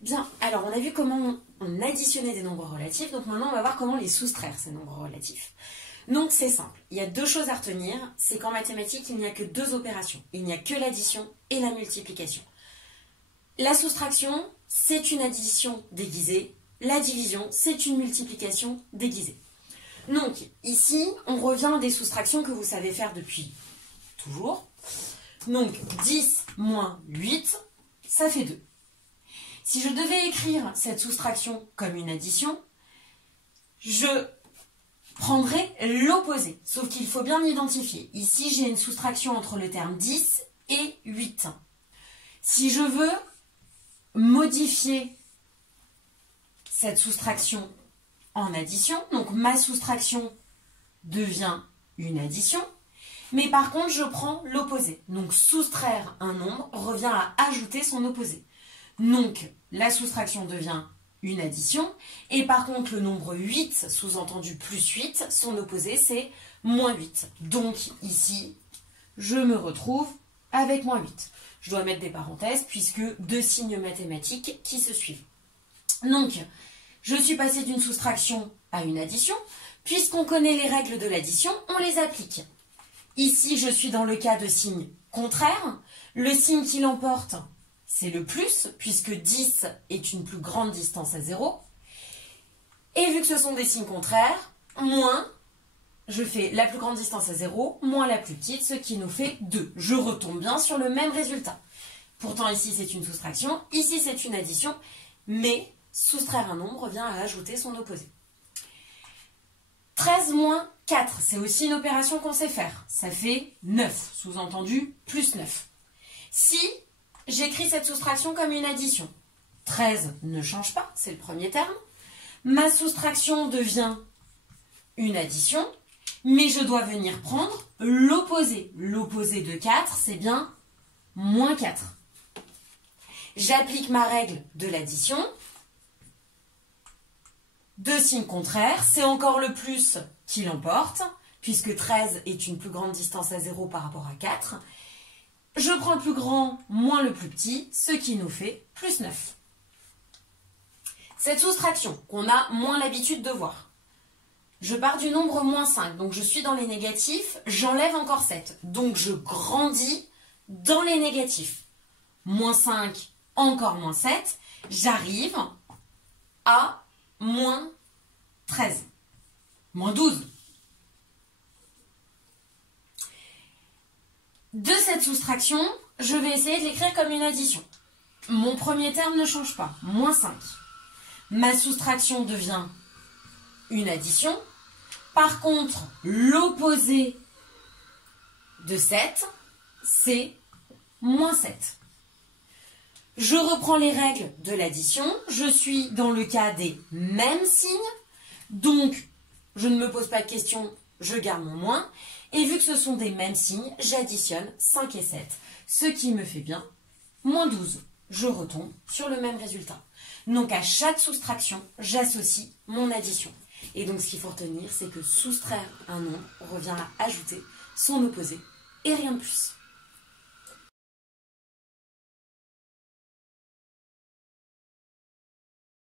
Bien, alors on a vu comment on additionnait des nombres relatifs, donc maintenant on va voir comment les soustraire, ces nombres relatifs. Donc c'est simple, il y a deux choses à retenir, c'est qu'en mathématiques il n'y a que deux opérations, il n'y a que l'addition et la multiplication. La soustraction, c'est une addition déguisée, la division, c'est une multiplication déguisée. Donc ici, on revient à des soustractions que vous savez faire depuis toujours. Donc 10 moins 8, ça fait 2. Si je devais écrire cette soustraction comme une addition, je prendrais l'opposé, sauf qu'il faut bien identifier. Ici, j'ai une soustraction entre le terme 10 et 8. Si je veux modifier cette soustraction en addition, donc ma soustraction devient une addition, mais par contre, je prends l'opposé. Donc, soustraire un nombre revient à ajouter son opposé. Donc, la soustraction devient une addition. Et par contre, le nombre 8, sous-entendu plus 8, son opposé, c'est moins 8. Donc, ici, je me retrouve avec moins 8. Je dois mettre des parenthèses puisque deux signes mathématiques qui se suivent. Donc, je suis passée d'une soustraction à une addition. Puisqu'on connaît les règles de l'addition, on les applique. Ici, je suis dans le cas de signe contraire. Le signe qui l'emporte, c'est le plus, puisque 10 est une plus grande distance à 0. Et vu que ce sont des signes contraires, moins, je fais la plus grande distance à 0, moins la plus petite, ce qui nous fait 2. Je retombe bien sur le même résultat. Pourtant, ici, c'est une soustraction, ici, c'est une addition, mais soustraire un nombre revient à ajouter son opposé. 13 moins 4, c'est aussi une opération qu'on sait faire. Ça fait 9, sous-entendu plus 9. Si j'écris cette soustraction comme une addition, 13 ne change pas, c'est le premier terme. Ma soustraction devient une addition, mais je dois venir prendre l'opposé. L'opposé de 4, c'est bien moins 4. J'applique ma règle de l'addition. Deux signes contraires, c'est encore le plus qui l'emporte, puisque 13 est une plus grande distance à 0 par rapport à 4. Je prends le plus grand moins le plus petit, ce qui nous fait plus 9. Cette soustraction qu'on a moins l'habitude de voir. Je pars du nombre moins 5, donc je suis dans les négatifs, j'enlève encore 7. Donc je grandis dans les négatifs. Moins 5, encore moins 7, j'arrive à moins 13, moins 12. De cette soustraction, je vais essayer de l'écrire comme une addition. Mon premier terme ne change pas, moins 5. Ma soustraction devient une addition. Par contre, l'opposé de 7, c'est moins 7. Je reprends les règles de l'addition, je suis dans le cas des mêmes signes, donc je ne me pose pas de questions, je garde mon moins, et vu que ce sont des mêmes signes, j'additionne 5 et 7, ce qui me fait bien moins 12. Je retombe sur le même résultat. Donc à chaque soustraction, j'associe mon addition. Et donc ce qu'il faut retenir, c'est que soustraire un nombre revient à ajouter son opposé, et rien de plus.